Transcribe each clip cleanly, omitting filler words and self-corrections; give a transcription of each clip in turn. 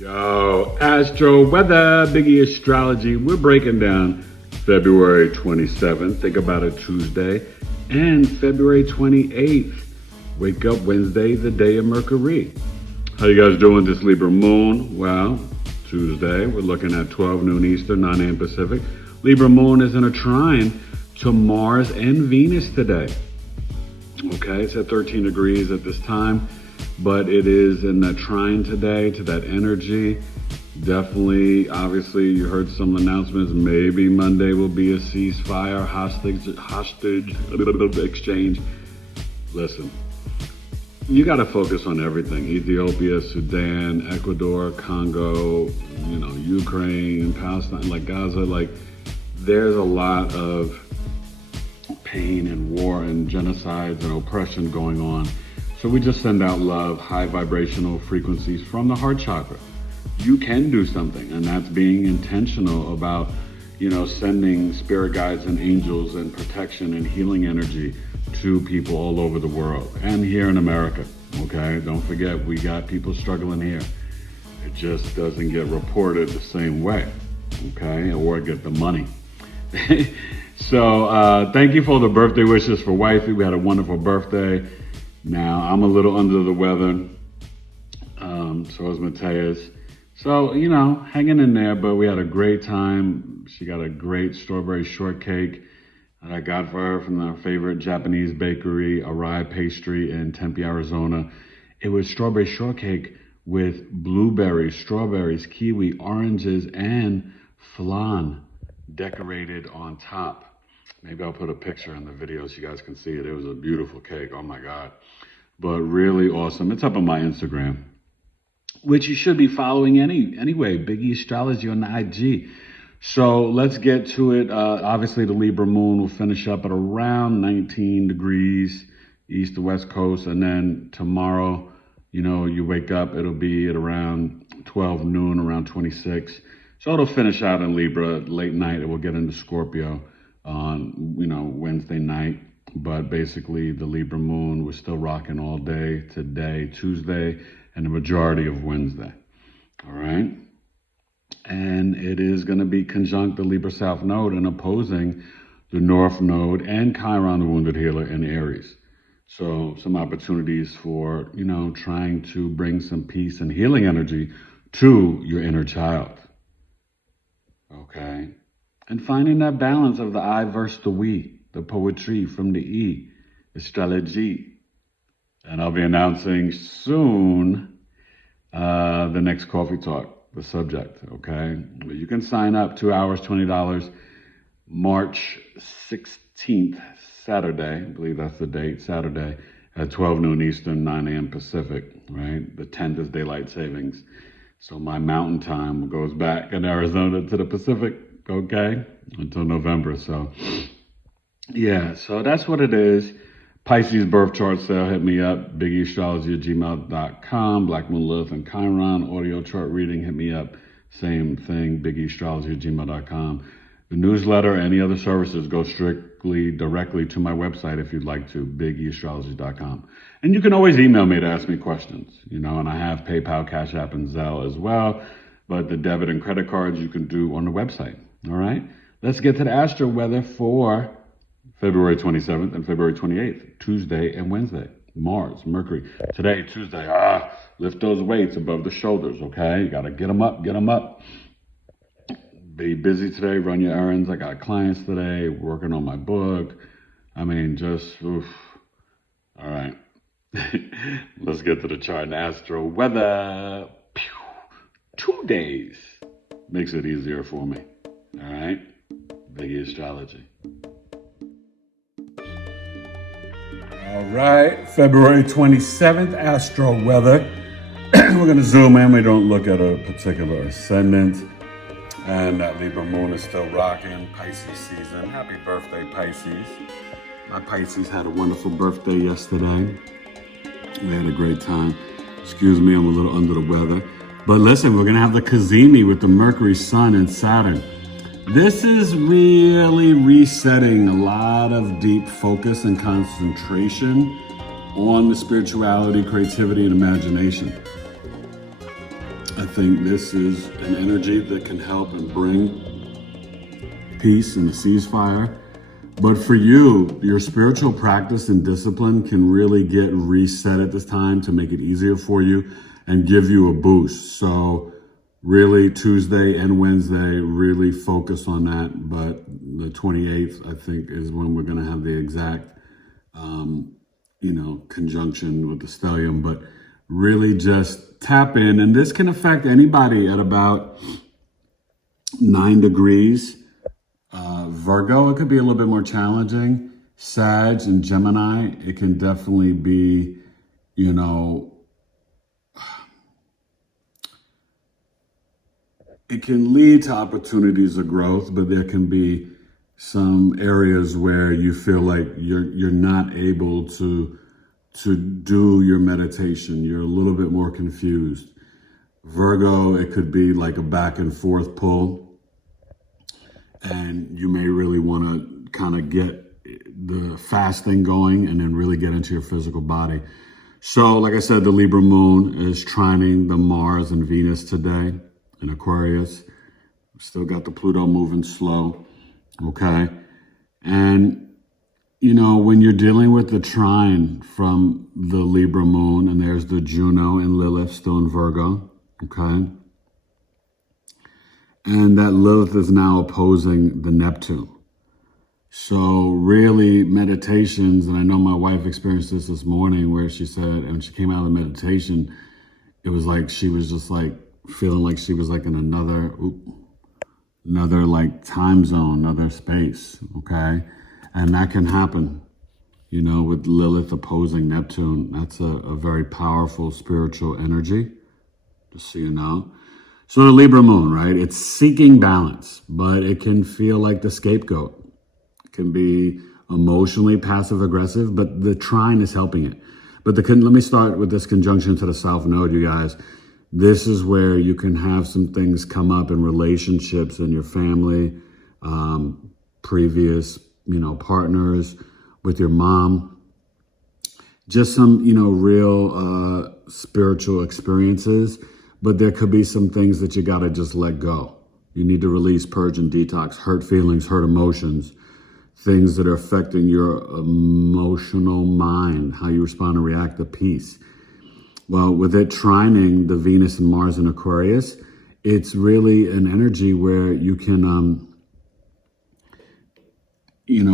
Yo, Astro-Weather, BigEAstrology. We're breaking down February 27th, think about it, Tuesday, and February 28th, wake up Wednesday, the day of Mercury. How you guys doing this Libra moon? Well, Tuesday, we're looking at 12 noon Eastern, 9 a.m. Pacific. Libra moon is in a trine to Mars and Venus today. Okay, it's at 13 degrees at this time, but it is in that trine today to that energy. Definitely, obviously, you heard some announcements. Maybe Monday will be a ceasefire, hostage exchange. Listen, you got to focus on everything. Ethiopia, Sudan, Ecuador, Congo, Ukraine, Palestine, like Gaza, there's a lot of pain and war and genocides and oppression going on. So we just send out love, high vibrational frequencies from the heart chakra. You can do something, and that's being intentional about, sending spirit guides and angels and protection and healing energy to people all over the world and here in America. Okay, don't forget, we got people struggling here. It just doesn't get reported the same way, okay, or get the money. So thank you for the birthday wishes for Wifey. We had a wonderful birthday. Now, I'm a little under the weather, so is Mateus. So, hanging in there, but we had a great time. She got a great strawberry shortcake that I got for her from our favorite Japanese bakery, Arai Pastry in Tempe, Arizona. It was strawberry shortcake with blueberries, strawberries, kiwi, oranges, and flan decorated on top. Maybe I'll put a picture in the video so you guys can see it. It was a beautiful cake. Oh my God. But really awesome. It's up on my Instagram, which you should be following anyway. BigEAstrology on the IG. So let's get to it. Obviously, the Libra moon will finish up at around 19 degrees east to west coast. And then tomorrow, you wake up, it'll be at around 12 noon, around 26. So it'll finish out in Libra. Late night, it will get into Scorpio on, Wednesday night. But basically, the Libra moon was still rocking all day today, Tuesday, and the majority of Wednesday. All right. And it is going to be conjunct the Libra South node and opposing the North node and Chiron, the wounded healer, in Aries. So some opportunities for, trying to bring some peace and healing energy to your inner child. Okay. And finding that balance of the I versus the we, the poetry from the E, astrology. And I'll be announcing soon the next coffee talk, the subject, okay? But you can sign up, 2 hours, $20, March 16th, Saturday, I believe that's the date, Saturday, at 12 noon Eastern, 9 a.m. Pacific, right? The 10th is daylight savings. So my mountain time goes back in Arizona to the Pacific, okay, until November. So yeah, so that's what it is. Pisces birth chart sale, hit me up, BigEAstrology@gmail.com. Black Moon, Lilith, and Chiron audio chart reading, hit me up, same thing, BigEAstrology@gmail.com. The newsletter, any other services, go strictly directly to my website if you'd like to, BigEAstrology.com. And you can always email me to ask me questions, and I have PayPal, Cash App, and Zelle as well. But the debit and credit cards you can do on the website. All right, let's get to the astro weather for February 27th and February 28th, Tuesday and Wednesday. Mars, Mercury. Today, Tuesday, lift those weights above the shoulders, okay? You got to get them up, get them up. Be busy today, run your errands. I got clients today, working on my book. Oof. All right. Let's get to the chart and astro weather. 2 days makes it easier for me. All right. BigEAstrology. All right. February 27th, astro weather. We're going to zoom in. We don't look at a particular ascendant. And that Libra moon is still rocking. Pisces season. Happy birthday, Pisces. My Pisces had a wonderful birthday yesterday. We had a great time. Excuse me, I'm a little under the weather. But listen, we're going to have the Cazimi with the Mercury, Sun, and Saturn. This is really resetting a lot of deep focus and concentration on the spirituality, creativity, and imagination. I think this is an energy that can help and bring peace and a ceasefire. But for you, your spiritual practice and discipline can really get reset at this time to make it easier for you and give you a boost. So really Tuesday and Wednesday, really focus on that. But the 28th, I think, is when we're going to have the exact, conjunction with the stellium. But really just tap in. And this can affect anybody at about 9 degrees. Virgo, it could be a little bit more challenging. Sag and Gemini, it can definitely be, it can lead to opportunities of growth, but there can be some areas where you feel like you're not able to do your meditation. You're a little bit more confused. Virgo, it could be like a back and forth pull. And you may really want to kind of get the fasting going and then really get into your physical body. So, like I said, the Libra moon is trining the Mars and Venus today in Aquarius. Still got the Pluto moving slow, okay? And, when you're dealing with the trine from the Libra moon, and there's the Juno and Lilith still in Virgo, okay? And that Lilith is now opposing the Neptune. So really meditations, and I know my wife experienced this morning where she said, and she came out of the meditation, it was like she was just like feeling like she was like in another like time zone, another space, okay? And that can happen, with Lilith opposing Neptune. That's a very powerful spiritual energy, just so you know. So the Libra moon, right? It's seeking balance, but it can feel like the scapegoat. It can be emotionally passive aggressive, but the trine is helping it. But let me start with this conjunction to the South Node, you guys. This is where you can have some things come up in relationships in your family, previous, partners, with your mom. Just some, real spiritual experiences. But there could be some things that you got to just let go. You need to release, purge, and detox hurt feelings, hurt emotions, things that are affecting your emotional mind, how you respond and react to peace. Well, with it trining the Venus and Mars in Aquarius, it's really an energy where you can,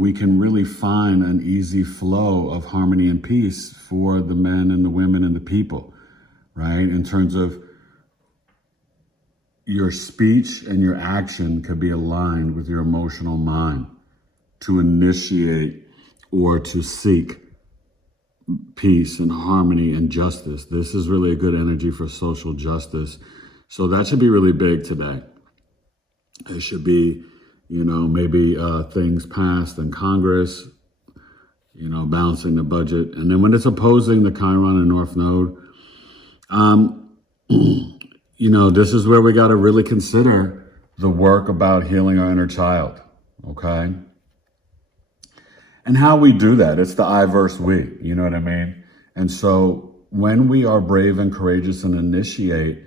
we can really find an easy flow of harmony and peace for the men and the women and the people, right? In terms of your speech and your action could be aligned with your emotional mind to initiate or to seek peace and harmony and justice. This is really a good energy for social justice. So that should be really big today. It should be, maybe things passed in Congress, balancing the budget. And then when it's opposing the Chiron and North Node, this is where we got to really consider the work about healing our inner child, okay? And how we do that. It's the I versus we, you know what I mean? And so when we are brave and courageous and initiate,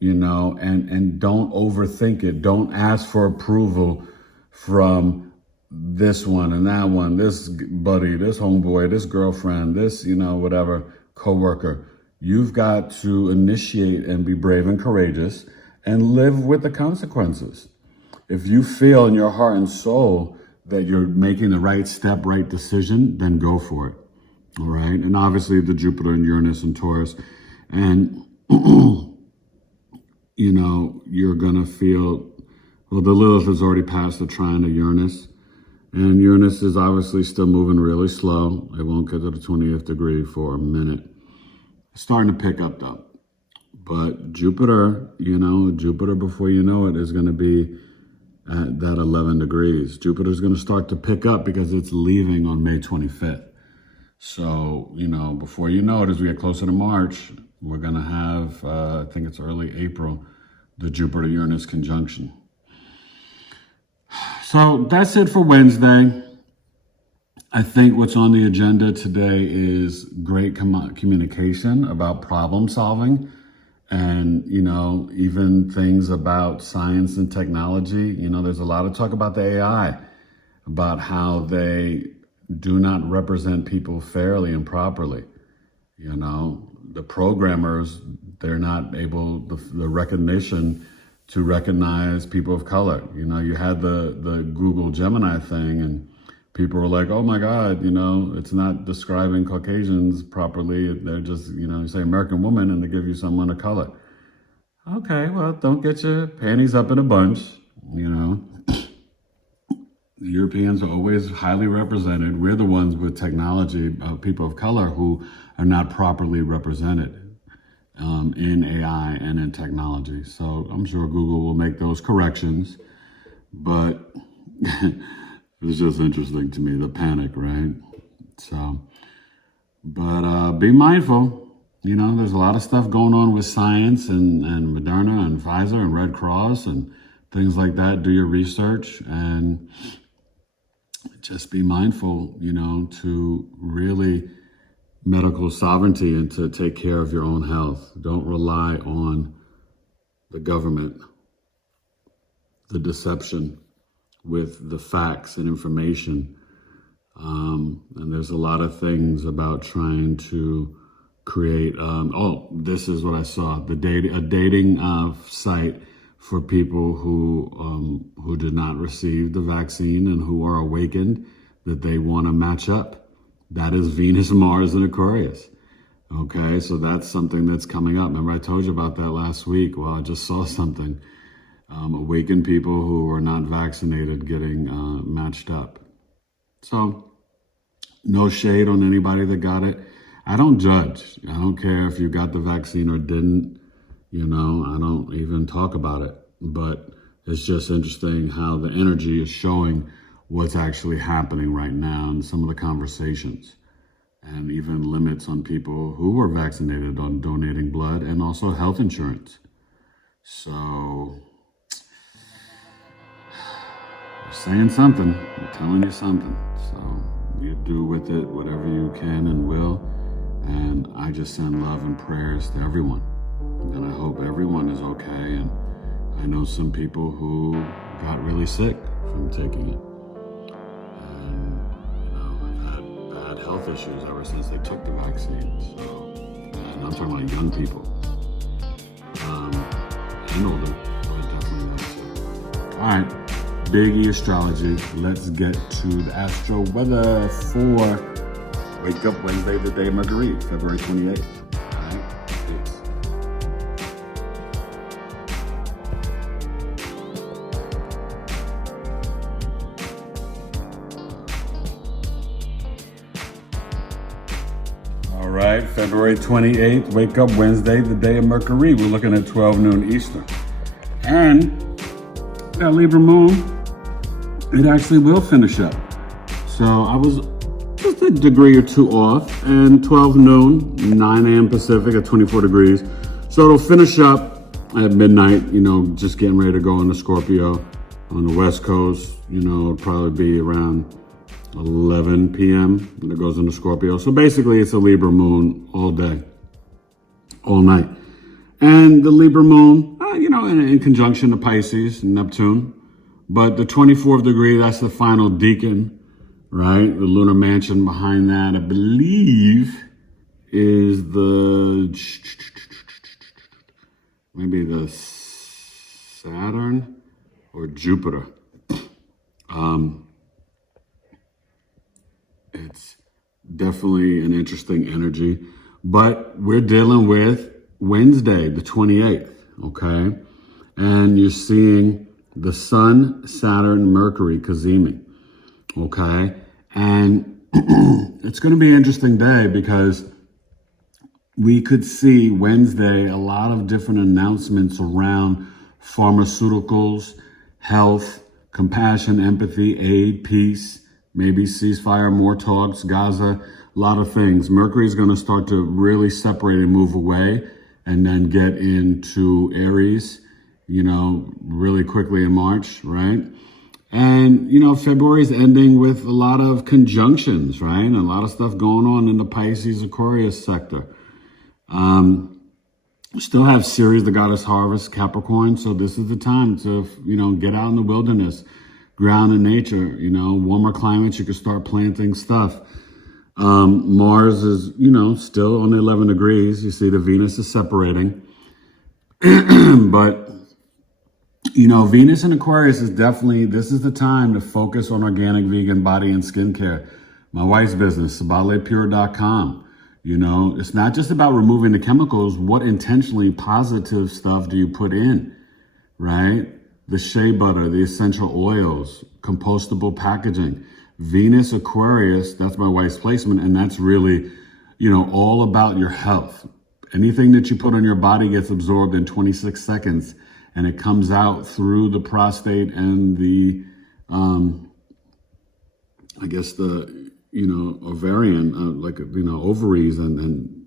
and don't overthink it, don't ask for approval from this one and that one, this buddy, this homeboy, this girlfriend, this, whatever, coworker. You've got to initiate and be brave and courageous and live with the consequences. If you feel in your heart and soul that you're making the right step, right decision, then go for it. All right. And obviously the Jupiter and Uranus and Taurus. And, you're going to feel, well, the Lilith has already passed the trine of Uranus. And Uranus is obviously still moving really slow. It won't get to the 20th degree for a minute. It's starting to pick up though. But Jupiter, Jupiter before you know it is going to be at that 11 degrees. Jupiter's going to start to pick up because it's leaving on May 25th. So, before you know it, as we get closer to March, we're going to have, I think it's early April, the Jupiter-Uranus conjunction. So that's it for Wednesday. I think what's on the agenda today is great communication about problem solving And, even things about science and technology, there's a lot of talk about the AI, about how they do not represent people fairly and properly. The programmers, they're not able, the recognition to recognize people of color. You had the Google Gemini thing, and people were like, oh my God, it's not describing Caucasians properly. They're just, you say American woman and they give you someone of color. Okay, well, don't get your panties up in a bunch. The Europeans are always highly represented. We're the ones with technology, people of color, who are not properly represented in AI and in technology. So I'm sure Google will make those corrections. But it's just interesting to me, the panic, right? So, but be mindful. There's a lot of stuff going on with science and Moderna and Pfizer and Red Cross and things like that. Do your research and just be mindful, to really medical sovereignty and to take care of your own health. Don't rely on the government, the deception with the facts and information. And there's a lot of things about trying to create, this is what I saw, a dating site for people who did not receive the vaccine and who are awakened that they want to match up. That is Venus, Mars, and Aquarius. Okay, so that's something that's coming up. Remember I told you about that last week? Well, I just saw something. Awakened people who are not vaccinated getting matched up. So no shade on anybody that got it. I don't judge. I don't care if you got the vaccine or didn't. I don't even talk about it. But it's just interesting how the energy is showing what's actually happening right now in some of the conversations, and even limits on people who were vaccinated on donating blood and also health insurance. So we're saying something, we're telling you something. So you do with it whatever you can and will. And I just send love and prayers to everyone. And I hope everyone is okay. And I know some people who got really sick from taking it. And, I've had bad health issues ever since they took the vaccine. So, and I'm talking about young people. And older, but definitely that too. All right, BigEAstrology. Let's get to the Astro-Weather for Wake Up Wednesday, the day of Mercury, February 28th. All right, peace. All right, February 28th, Wake Up Wednesday, the day of Mercury. We're looking at 12 noon Eastern. And that Libra moon, it actually will finish up. So I was just a degree or two off, and 12 noon, 9 a.m. Pacific at 24 degrees. So it'll finish up at midnight, just getting ready to go into Scorpio on the West Coast. It'll probably be around 11 p.m. when it goes into Scorpio. So basically it's a Libra moon all day, all night. And the Libra moon, in conjunction to Pisces and Neptune. But the 24th degree, that's the final decan, right? The lunar mansion behind that, I believe, is maybe the Saturn or Jupiter. It's definitely an interesting energy, but we're dealing with Wednesday, the 28th, okay? And you're seeing the Sun, Saturn, Mercury, caziming, okay? And it's going to be an interesting day because we could see Wednesday a lot of different announcements around pharmaceuticals, health, compassion, empathy, aid, peace, maybe ceasefire, more talks, Gaza, a lot of things. Mercury is going to start to really separate and move away and then get into Aries, really quickly in March, right? And, February is ending with a lot of conjunctions, right? And a lot of stuff going on in the Pisces Aquarius sector. We still have Ceres, the goddess harvest, Capricorn. So this is the time to, get out in the wilderness, ground in nature, warmer climates. You can start planting stuff. Mars is, still on 11 degrees. You see the Venus is separating. But, Venus in Aquarius is definitely, this is the time to focus on organic, vegan body and skincare. My wife's business, SabaliPure.com. It's not just about removing the chemicals. What intentionally positive stuff do you put in, right? The shea butter, the essential oils, compostable packaging. Venus Aquarius, that's my wife's placement, and that's really, all about your health. Anything that you put on your body gets absorbed in 26 seconds, and it comes out through the prostate and the, ovarian, ovaries and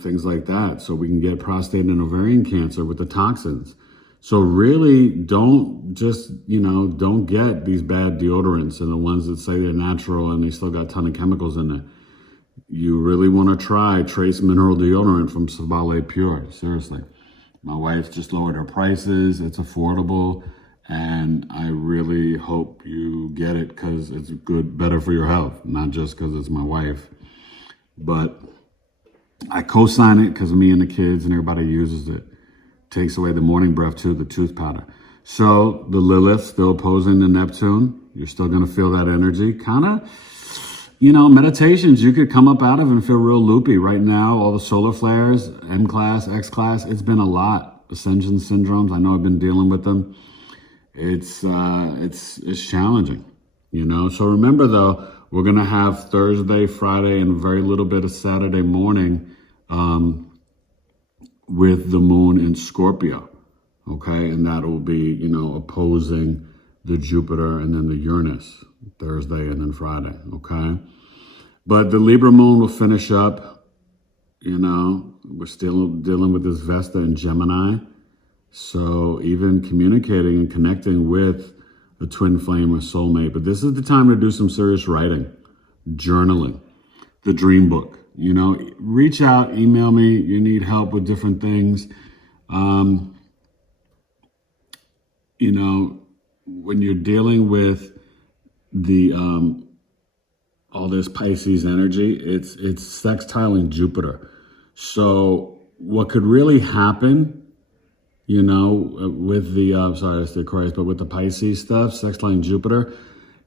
things like that. So we can get prostate and ovarian cancer with the toxins. So really don't just, don't get these bad deodorants and the ones that say they're natural and they still got a ton of chemicals in there. You really want to try Trace Mineral Deodorant from Sabali Pure. Seriously. My wife just lowered her prices. It's affordable. And I really hope you get it because it's better for your health, not just because it's my wife. But I co-sign it because me and the kids and everybody uses it. Takes away the morning breath too, the tooth powder. So the Lilith still opposing the Neptune. You're still going to feel that energy. Kind of, meditations you could come up out of and feel real loopy. Right now, all the solar flares, M-class, X-class, it's been a lot. Ascension syndromes, I know I've been dealing with them. It's challenging, So remember though, we're going to have Thursday, Friday, and very little bit of Saturday morning, with the moon in Scorpio, okay? And that will be, opposing the Jupiter and then the Uranus, Thursday and then Friday, okay? But the Libra moon will finish up, we're still dealing with this Vesta in Gemini. So even communicating and connecting with a twin flame or soulmate. But this is the time to do some serious writing, journaling, the dream book. Reach out, email me. You need help with different things. When you're dealing with the all this Pisces energy, it's sextiling Jupiter. So what could really happen, with the it's the Aquarius, but with the Pisces stuff, sextiling Jupiter,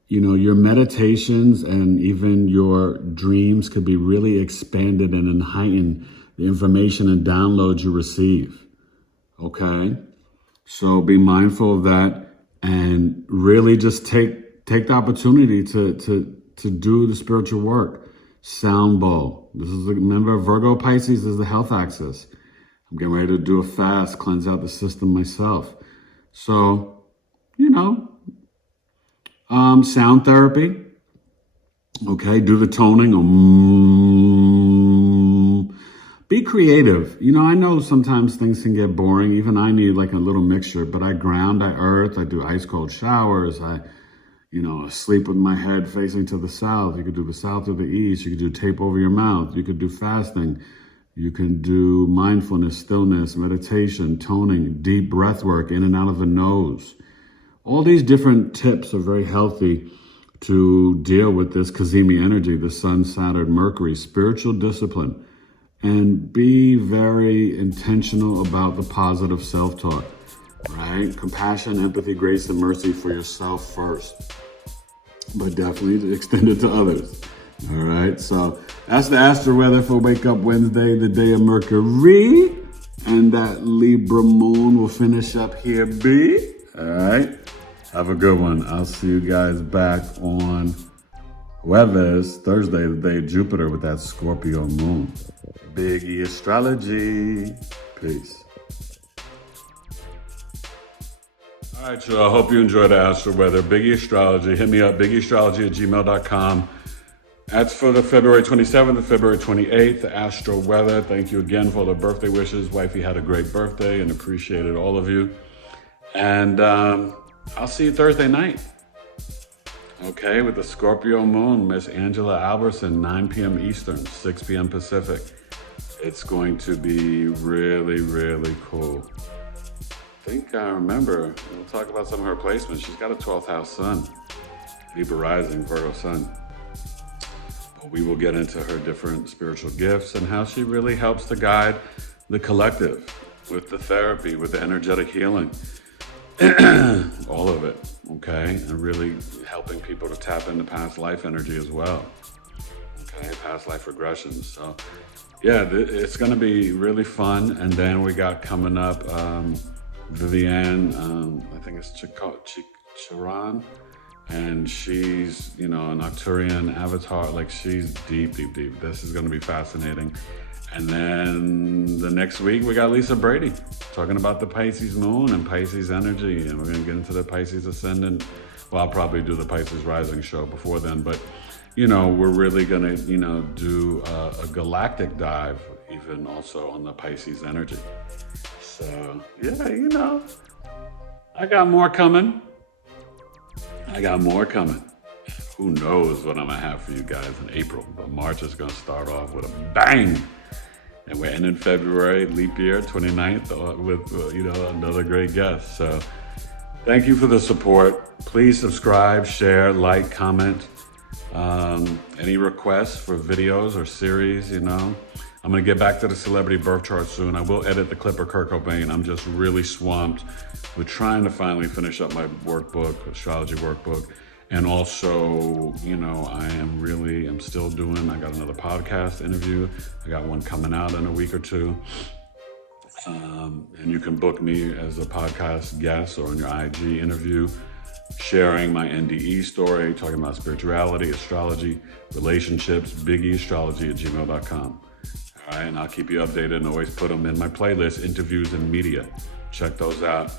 your meditations and even your dreams could be really expanded and heighten the information and downloads you receive. Okay? So be mindful of that and really just take the opportunity to do the spiritual work. Sound bowl. Remember, Virgo Pisces is the health axis. I'm getting ready to do a fast, cleanse out the system myself. So, sound therapy. Okay, do the toning. Be creative. I know sometimes things can get boring. Even I need like a little mixture, but I ground, I earth, I do ice cold showers. I sleep with my head facing to the south. You could do the south or the east. You could do tape over your mouth. You could do fasting. You can do mindfulness, stillness, meditation, toning, deep breath work in and out of the nose. All these different tips are very healthy to deal with this Cazimi energy, the Sun, Saturn, Mercury, spiritual discipline, and be very intentional about the positive self-talk, right? Compassion, empathy, grace, and mercy for yourself first, but definitely extend it to others. All right, so that's the Astro-Weather for Wake Up Wednesday, the day of Mercury. And that Libra moon will finish up here, B. All right, have a good one. I'll see you guys back on Jueves, Thursday, the day of Jupiter with that Scorpio moon. BigEAstrology. Peace. All right, y'all. I hope you enjoyed the Astro-Weather. BigEAstrology. Hit me up, BigEAstrology@gmail.com. That's for the February 27th and February 28th, the Astro-Weather. Thank you again for all the birthday wishes. Wifey had a great birthday and appreciated all of you. And I'll see you Thursday night. Okay, with the Scorpio moon, Miss Angela Albertson, 9 p.m. Eastern, 6 p.m. Pacific. It's going to be really, really cool. I think I remember, we'll talk about some of her placements. She's got a 12th house sun, Libra rising, Virgo sun. But we will get into her different spiritual gifts and how she really helps to guide the collective with the therapy, with the energetic healing, all of it, okay? And really helping people to tap into past life energy as well, okay? Past life regressions. So yeah, it's gonna be really fun. And then we got coming up, Vivienne, I think it's Chiron, and she's, you know, an Arcturian avatar. Like, she's deep, deep, deep. This is gonna be fascinating. And then the next week we got Lisa Brady talking about the Pisces moon and Pisces energy, and we're gonna get into the Pisces ascendant. Well, I'll probably do the Pisces rising show before then, but you know, we're really gonna, you know, do a galactic dive even also on the Pisces energy. So yeah, you know, I got more coming. Who knows what I'm gonna have for you guys in April, but March is gonna start off with a bang. And we're ending February, leap year, 29th, with, you know, another great guest. So thank you for the support. Please subscribe, share, like, comment. Any requests for videos or series, you know. I'm gonna get back to the celebrity birth chart soon. I will edit the Clipper Kurt Cobain. I'm just really swamped with trying to finally finish up my workbook, astrology workbook. And also, you know, I'm still doing, I got another podcast interview. I got one coming out in a week or two. And you can book me as a podcast guest or in your IG interview, sharing my NDE story, talking about spirituality, astrology, relationships, BigEAstrology@gmail.com. All right, and I'll keep you updated and always put them in my playlist, interviews and media. Check those out.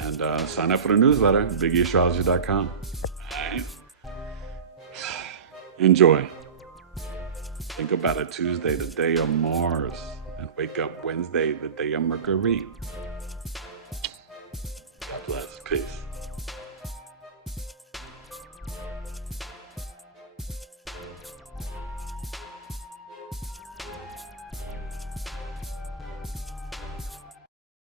And sign up for the newsletter, BigEAstrology.com. Enjoy. Think about it, Tuesday, the day of Mars, and wake up Wednesday, the day of Mercury. God bless. Peace.